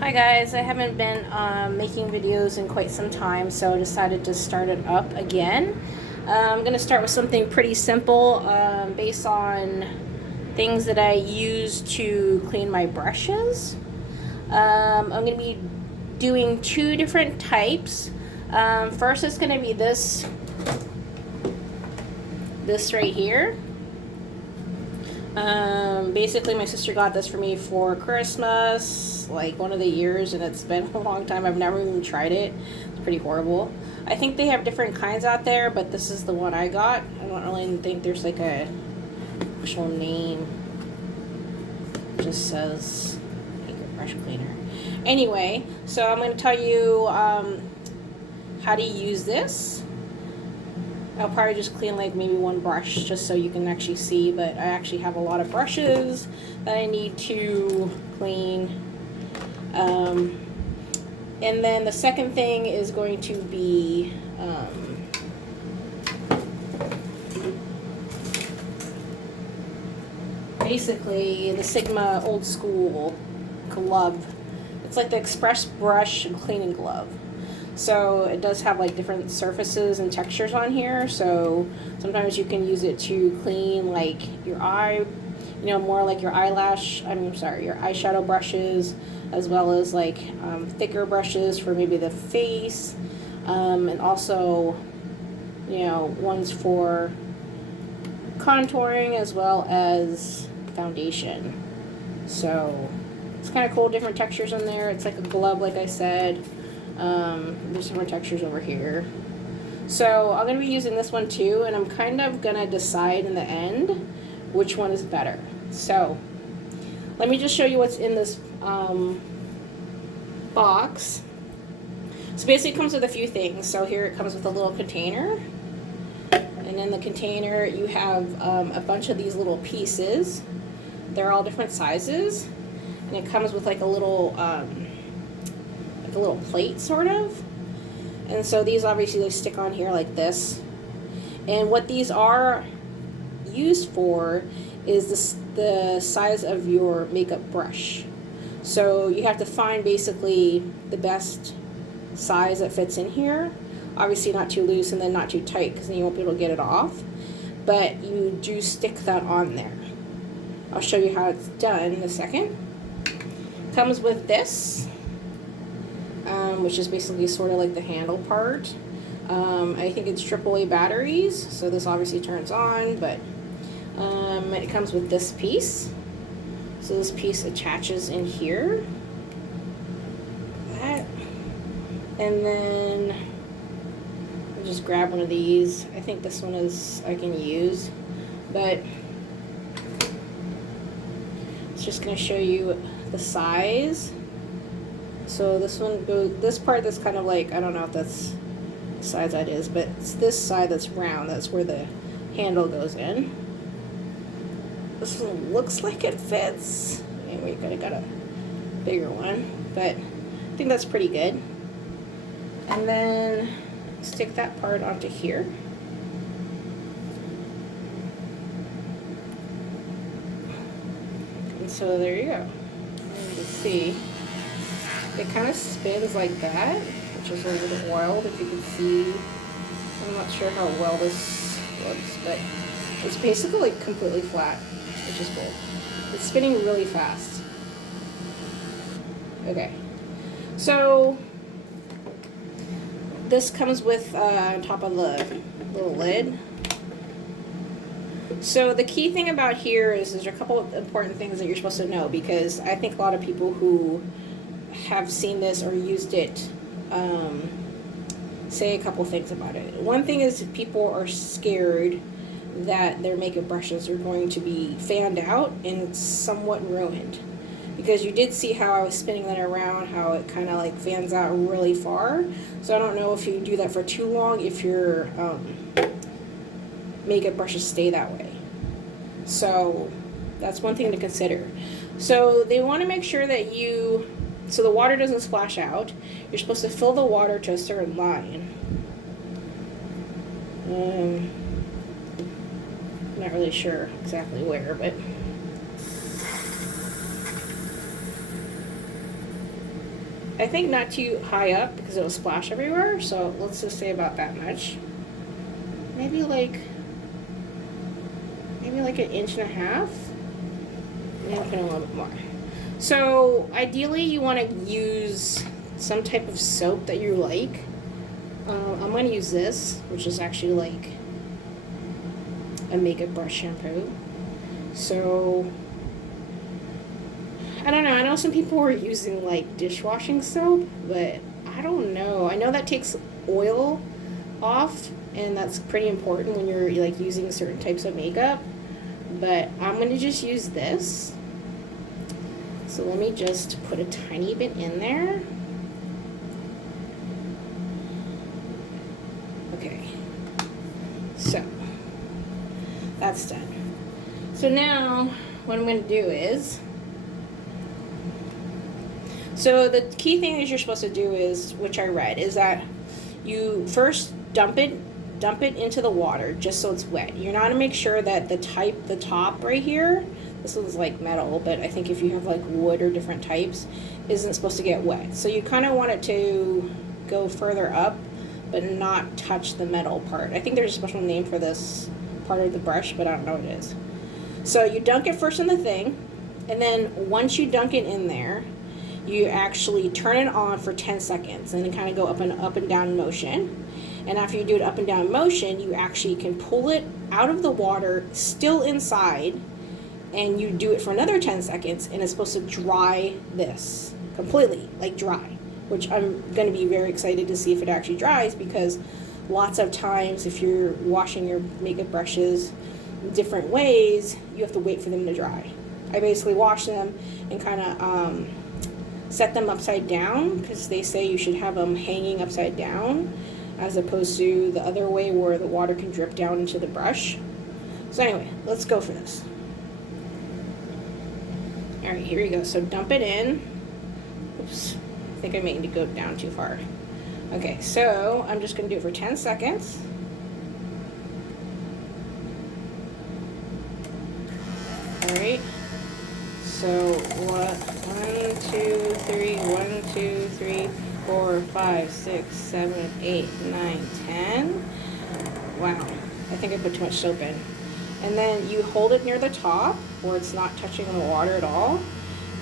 Hi guys, I haven't been making videos in quite some time, so I decided to start it up again. I'm going to start with something pretty simple based on things that I use to clean my brushes. I'm going to be doing two different types. First it's going to be this right here. Basically my sister got this for me for Christmas, like one of the years, and it's been a long time. I've never even tried it. It's pretty horrible. I think they have different kinds out there, but this is the one I got. I don't really think there's like a actual name. It just says brush cleaner. Anyway, so I'm going to tell you how to use this. I'll probably just clean like maybe one brush just so you can actually see, but I actually have a lot of brushes that I need to clean. And then the second thing is going to be basically the Sigma old school glove. It's like the express brush cleaning glove. So it does have like different surfaces and textures on here. So sometimes you can use it to clean like your eye, more like your your eyeshadow brushes, as well as like thicker brushes for maybe the face, and also, ones for contouring as well as foundation. So it's kind of cool, different textures in there. It's like a glove, like I said. There's some more textures over here. So I'm going to be using this one too, and I'm kind of going to decide in the end which one is better. So let me just show you what's in this box. So basically it comes with a few things. So here it comes with a little container, and in the container you have a bunch of these little pieces. They're all different sizes, and it comes with like a little plate sort of. And so these obviously they stick on here like this. And what these are used for is the size of your makeup brush. So you have to find basically the best size that fits in here. Obviously not too loose and then not too tight, because then you won't be able to get it off. But you do stick that on there. I'll show you how it's done in a second. Comes with this, which is basically sort of like the handle part. I think it's AAA batteries, so this obviously turns on, but it comes with this piece. So this piece attaches in here. That. And then I'll just grab one of these. I think this one I can use, but it's just going to show you the size. So this part that's kind of like, I don't know if that's the size that is, but it's this side that's round. That's where the handle goes in. This one looks like it fits. Anyway, we got a bigger one, but I think that's pretty good. And then stick that part onto here. And so there you go. And you can see it kind of spins like that, which is a little oiled, if you can see. I'm not sure how well this looks, but it's basically like completely flat, which is cool. It's spinning really fast. Okay, so this comes with on top of the little lid. So the key thing about here is there's a couple of important things that you're supposed to know, because I think a lot of people who have seen this or used it say a couple things about it. One thing is people are scared that their makeup brushes are going to be fanned out and somewhat ruined, because you did see how I was spinning that around, how it kind of like fans out really far. So I don't know if you do that for too long, if your makeup brushes stay that way. So that's one thing to consider. So they want to make sure that so the water doesn't splash out. You're supposed to fill the water to a certain line. Not really sure exactly where, but I think not too high up because it'll splash everywhere, so let's just say about that much. Maybe like an inch and a half. Maybe put a little bit more. So ideally you want to use some type of soap that you like. I'm going to use this, which is actually like a makeup brush shampoo. So I don't know. I know some people were using like dishwashing soap, but I don't know. I know that takes oil off, and that's pretty important when you're like using certain types of makeup. But I'm going to just use this. So let me just put a tiny bit in there. Okay. So that's done. So now what I'm going to do is, so the key thing that you're supposed to do is, which I read, is that you first dump it into the water just so it's wet. You're not to make sure that the top right here, this one's like metal, but I think if you have like wood or different types, isn't supposed to get wet. So you kind of want it to go further up, but not touch the metal part. I think there's a special name for this part of the brush, but I don't know what it is. So you dunk it first in the thing, and then once you dunk it in there, you actually turn it on for 10 seconds and then kind of go up and down motion. And after you do it up and down motion, you actually can pull it out of the water still inside, and you do it for another 10 seconds, and it's supposed to dry this completely, like dry, which I'm going to be very excited to see if it actually dries, because lots of times if you're washing your makeup brushes different ways, you have to wait for them to dry. I basically wash them and kind of set them upside down, because they say you should have them hanging upside down as opposed to the other way where the water can drip down into the brush. So anyway, let's go for this. All right, here we go. So dump it in. Oops, I think I may need to go down too far. Okay, so I'm just going to do it for 10 seconds. All right. So what? 1, 2, 3, 1, 2, 3, 4, 5, 6, 7, 8, 9, 10. Wow, I think I put too much soap in. And then you hold it near the top where it's not touching the water at all,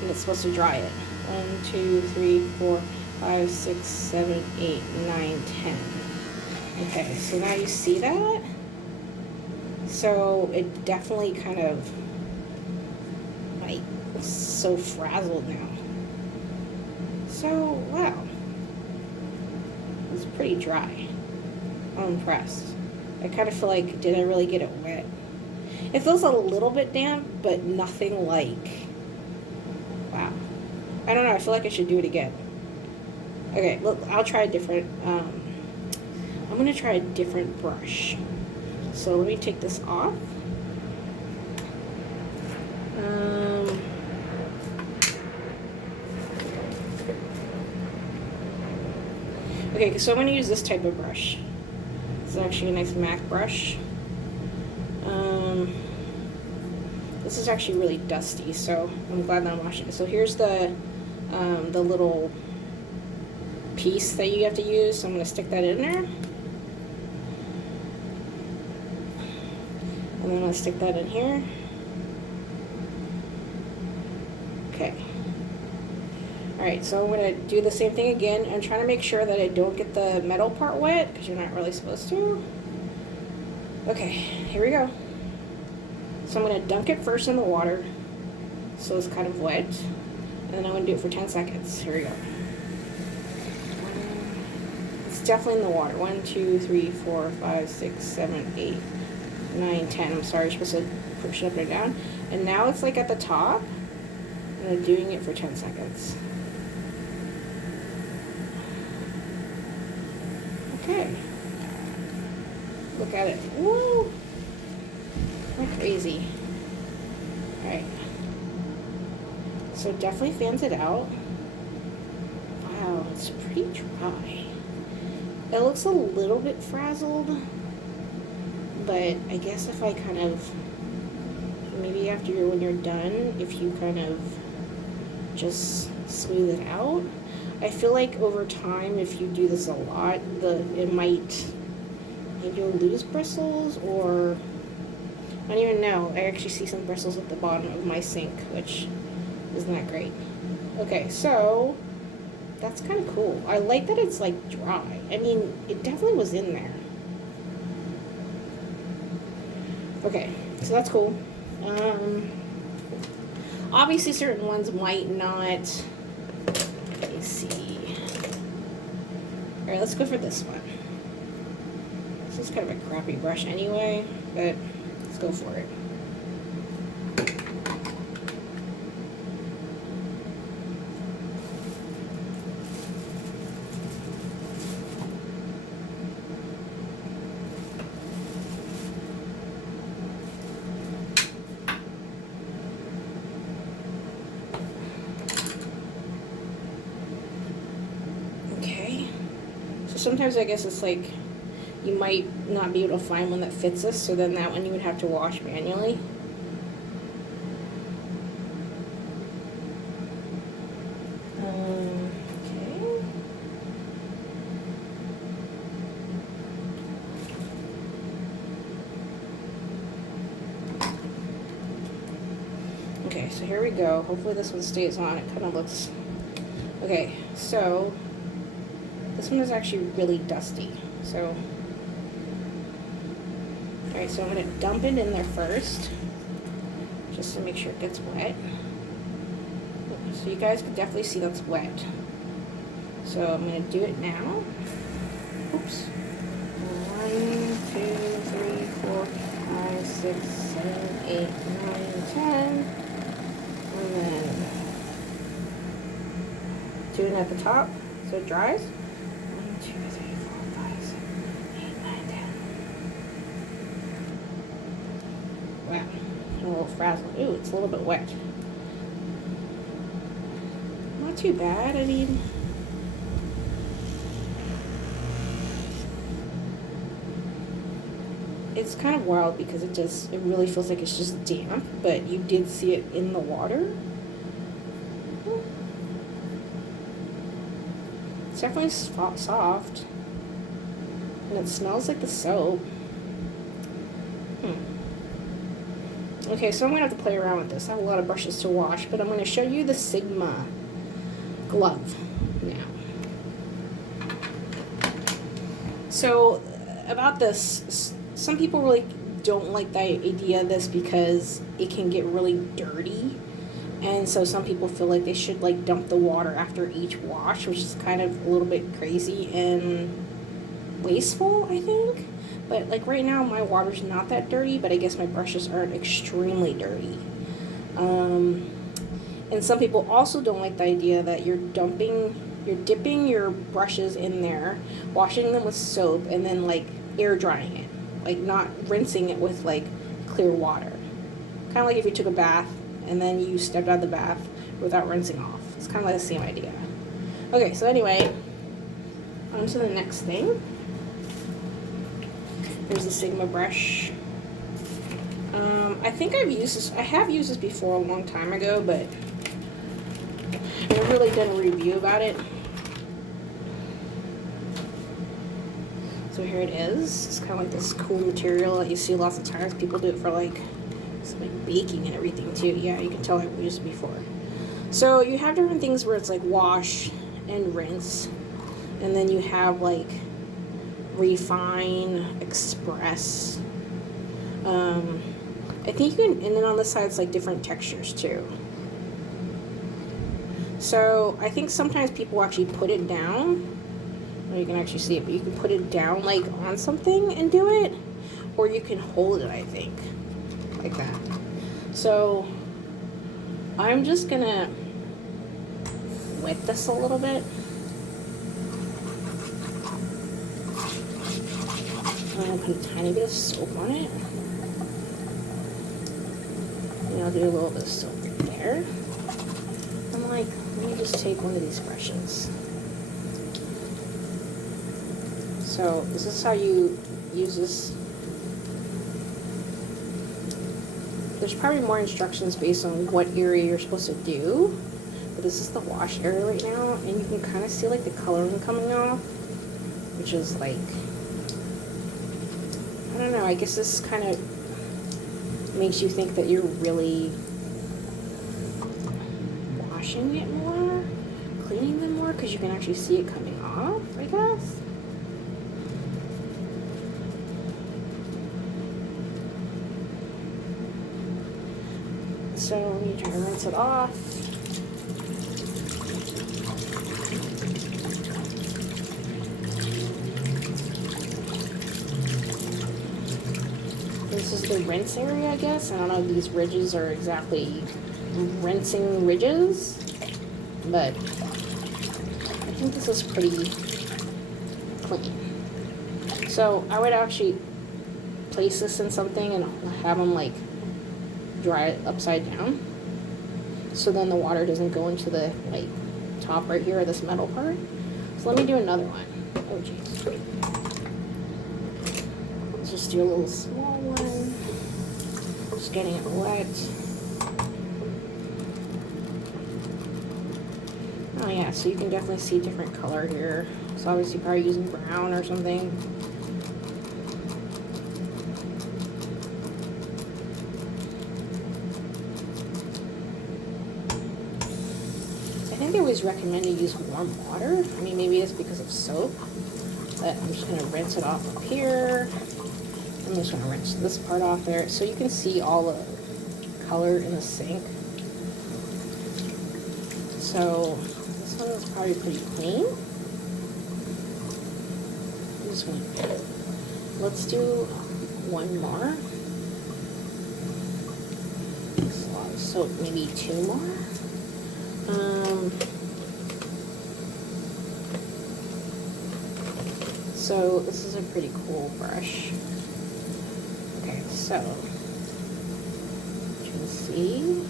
and it's supposed to dry it. 1, 2, 3, 4, 5, 6, 7, 8, 9, 10. Okay, so now you see that? So it definitely kind of like so frazzled now. So wow, it's pretty dry. I'm impressed. I kind of feel like, did I really get it wet? It feels a little bit damp, but nothing like, wow. I don't know, I feel like I should do it again. Okay, look, I'll try a different, I'm gonna try a different brush. So let me take this off. Okay, so I'm going to use this type of brush. It's actually a nice MAC brush. This is actually really dusty, so I'm glad that I'm washing it. So here's the little piece that you have to use. So I'm going to stick that in there. And then I'm going to stick that in here. Okay. Alright, so I'm going to do the same thing again. I'm trying to make sure that I don't get the metal part wet, because you're not really supposed to. Okay, here we go. So I'm going to dunk it first in the water, so it's kind of wet. And then I'm going to do it for 10 seconds. Here we go. It's definitely in the water. 1, 2, 3, 4, 5, 6, 7, 8, 9, 10. I'm sorry, you're supposed to push it up and down. And now it's like at the top. And I'm doing it for 10 seconds. Okay. Look at it. Woo! Like crazy. Alright. So it definitely fans it out. Wow, it's pretty dry. It looks a little bit frazzled, but I guess if I kind of, maybe when you're done, if you kind of just smooth it out. I feel like over time, if you do this a lot, it might, maybe you'll lose bristles, or I don't even know. I actually see some bristles at the bottom of my sink, which isn't that great. Okay, so that's kind of cool. I like that it's like dry. I mean, it definitely was in there. Okay, so that's cool. Obviously certain ones might not. Let me see. All right, let's go for this one. This is kind of a crappy brush anyway, but let's go for it. Sometimes I guess it's like you might not be able to find one that fits this, so then that one you would have to wash manually. Okay, so here we go. Hopefully this one stays on. It kind of looks... Okay, so this one is actually really dusty. So, alright, so I'm going to dump it in there first, just to make sure it gets wet. So you guys can definitely see that's wet. So I'm going to do it now. Oops. 1, 2, 3, 4, 5, 6, 7, 8, 9, 10. And then do it at the top so it dries. 1, 2, 3, 4, 5, 6, 8, 9, 10. Wow, I'm a little frazzled. Ooh, it's a little bit wet. Not too bad. I mean, it's kind of wild because it really feels like it's just damp, but you did see it in the water. It's definitely soft, and it smells like the soap. Okay, so I'm going to have to play around with this. I have a lot of brushes to wash, but I'm going to show you the Sigma glove now. So, about this, some people really don't like the idea of this because it can get really dirty. And so some people feel like they should like dump the water after each wash, which is kind of a little bit crazy and wasteful, I think. But like right now my water's not that dirty, but I guess my brushes aren't extremely dirty. And some people also don't like the idea that you're dipping your brushes in there, washing them with soap, and then like air drying it. Like not rinsing it with like clear water. Kind of like if you took a bath and then you stepped out of the bath without rinsing off. It's kind of like the same idea. Okay, so anyway, on to the next thing. Here's the Sigma brush. I think I've used this. I have used this before a long time ago, but I never really done a review about it. So here it is. It's kind of like this cool material that you see lots of times. People do it for like baking and everything too. Yeah, you can tell I've used it before. So you have different things where it's like wash and rinse, and then you have like refine, express. I think you can, and then on the side it's like different textures too. So I think sometimes people actually put it down. Well, you can actually see it, but you can put it down like on something and do it, or you can hold it, I think, like that. So I'm just gonna wet this a little bit. I'm gonna put a tiny bit of soap on it. And I'll do a little bit of soap there. I'm like, let me just take one of these brushes. So this is how you use this. There's probably more instructions based on what area you're supposed to do, But this is the wash area right now, and you can kind of see like the coloring coming off, which is like, I don't know, I guess this kind of makes you think that you're really washing it more, cleaning them more, because you can actually see it coming off, I guess. So you try to rinse it off. This is the rinse area, I guess. I don't know if these ridges are exactly rinsing ridges, but I think this is pretty clean. So I would actually place this in something and have them like dry it upside down, so then the water doesn't go into the like top right here, or this metal part. So let me do another one. Oh jeez. Let's just do a little small one. Just getting it wet. Oh yeah, so you can definitely see different color here. So obviously probably using brown or something. I think they always recommend to use warm water. I mean, maybe it's because of soap, but I'm just going to rinse it off up here. I'm just going to rinse this part off there, so you can see all the color in the sink. So this one is probably pretty clean. This one. Let's do one more. That's a lot of soap, maybe two more. So this is a pretty cool brush. Okay, so you can see,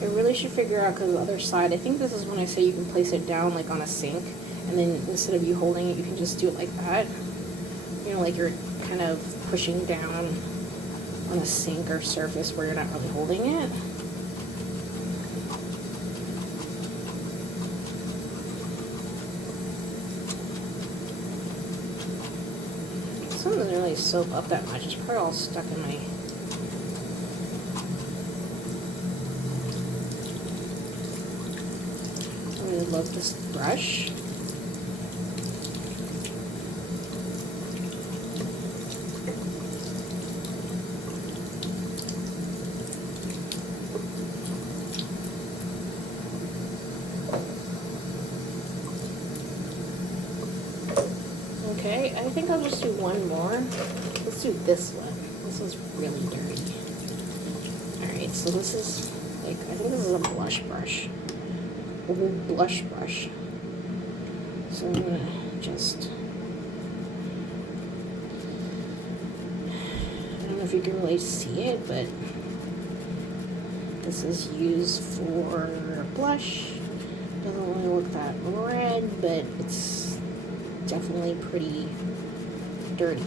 I really should figure out, because the other side, I think this is when I say you can place it down like on a sink, and then instead of you holding it, you can just do it like that. You know, like you're kind of pushing down on a sink or surface where you're not really holding it. Doesn't really soak up that much. It's probably all stuck in my... I really love this brush. Okay, I think I'll just do one more. Let's do this one. This is really dirty. Alright, so this is like, I think this is a blush brush. A blush brush. So I'm gonna just, I don't know if you can really see it, but this is used for blush. Doesn't really look that red, but it's definitely pretty dirty.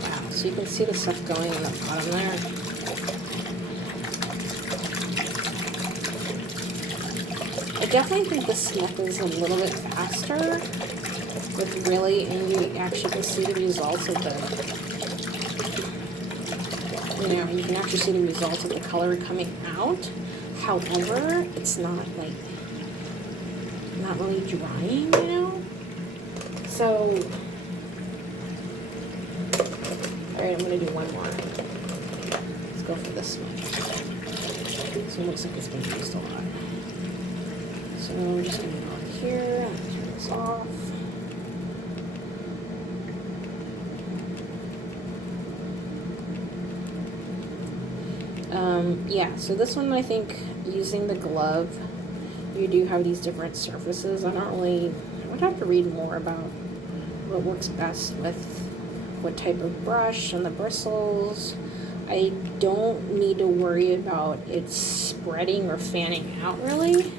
Wow, so you can see the stuff going in the bottom there. I definitely think this method is a little bit faster with really, and you actually can see the results of the, you know, you can actually see the results of the color coming out. However, it's not like, not really drying, you know? So, alright, I'm gonna do one more. Let's go for this one. This one looks like it's been used a lot. So we're just gonna go in here, turn this off. Yeah, so this one, I think, using the glove, you do have these different surfaces. I would have to read more about what works best with what type of brush and the bristles. I don't need to worry about it spreading or fanning out, really.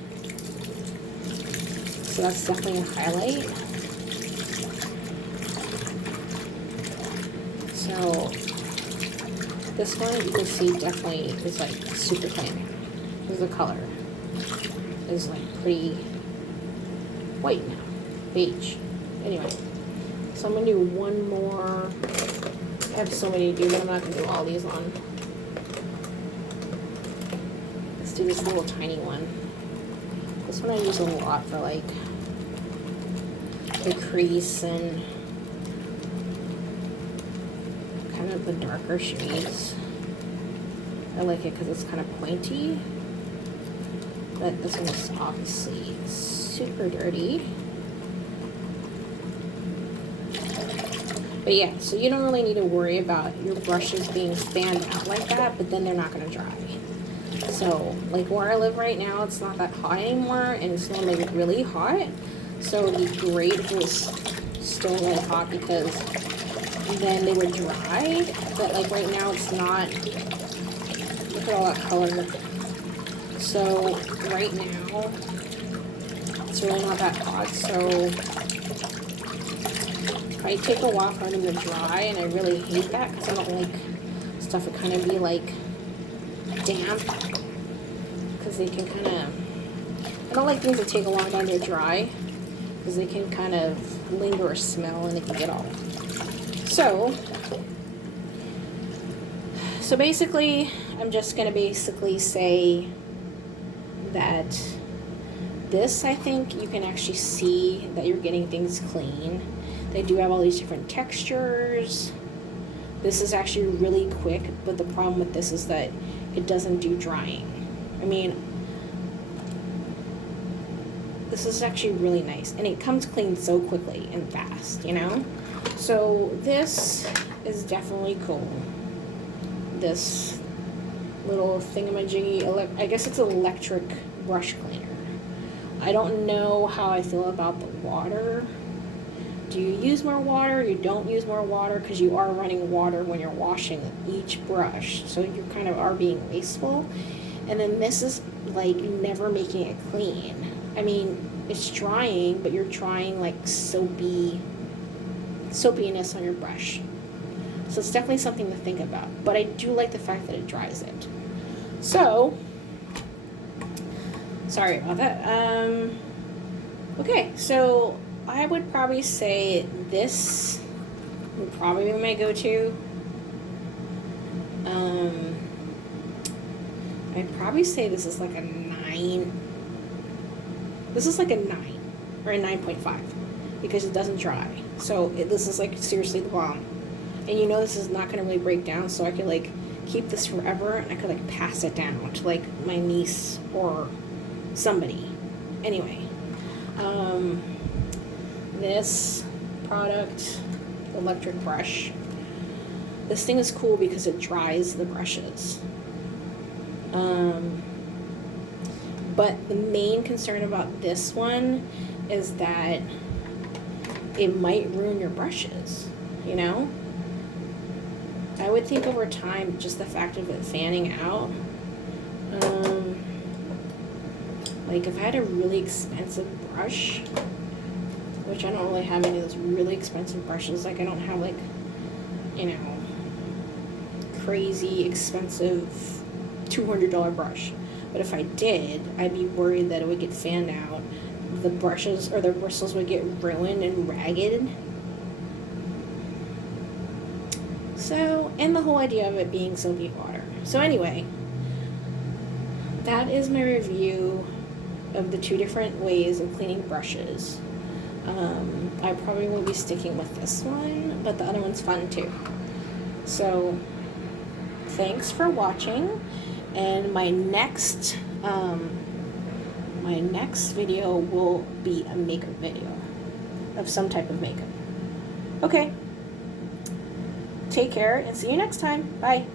So that's definitely a highlight. So this one you can see definitely is like super clean. Because the color is like pretty white now, beige. Anyway, so I'm gonna do one more. I have so many to do, but I'm not gonna do all these on. Let's do this little tiny one. This one I use a lot for like the crease and kind of the darker shades. I like it because it's kind of pointy. But this one is obviously super dirty. But yeah, so you don't really need to worry about your brushes being fanned out like that, but then they're not going to dry. So, like where I live right now, it's not that hot anymore, and it's normally really hot. So it would be great if it was still really hot, because then they would dry. But like right now, it's not. Look at all that color. So right now, it's really not that hot. So I take a while for them to dry, and I really hate that because I don't like stuff to kind of be like damp, because they can kind of, I don't like things that take a long time to dry because they can kind of linger or smell, and it can get all. So basically I'm just going to basically say that this, I think you can actually see that you're getting things clean. They do have all these different textures. This is actually really quick, but the problem with this is that it doesn't do drying. I mean, this is actually really nice, and it comes clean so quickly and fast, you know? So this is definitely cool. This little thingamajiggy, I guess it's an electric brush cleaner. I don't know how I feel about the water. Do you use more water? You don't use more water, because you are running water when you're washing each brush, so you kind of are being wasteful. And then this is like never making it clean. I mean, it's drying, but you're trying like soapiness on your brush. So it's definitely something to think about. But I do like the fact that it dries it. So, sorry about that. Okay, so I would probably say this would probably be my go-to. I'd probably say this is like a 9. This is like a 9 or a 9.5 because it doesn't dry. So this is like seriously the bomb. And you know this is not going to really break down, so I could like keep this forever, and I could like pass it down to like my niece or somebody. Anyway, this product, electric brush, this thing is cool because it dries the brushes. But the main concern about this one is that it might ruin your brushes, you know? I would think over time, just the fact of it fanning out, like if I had a really expensive brush, which I don't really have any of those really expensive brushes, like I don't have like, you know, crazy expensive $200 brush. But if I did, I'd be worried that it would get fanned out, the brushes or the bristles would get ruined and ragged. So, and the whole idea of it being soapy water. So anyway, that is my review of the 2 different ways of cleaning brushes. I probably will be sticking with this one, but the other one's fun too. So, thanks for watching, and my next video will be a makeup video of some type of makeup. Okay. Take care and see you next time. Bye.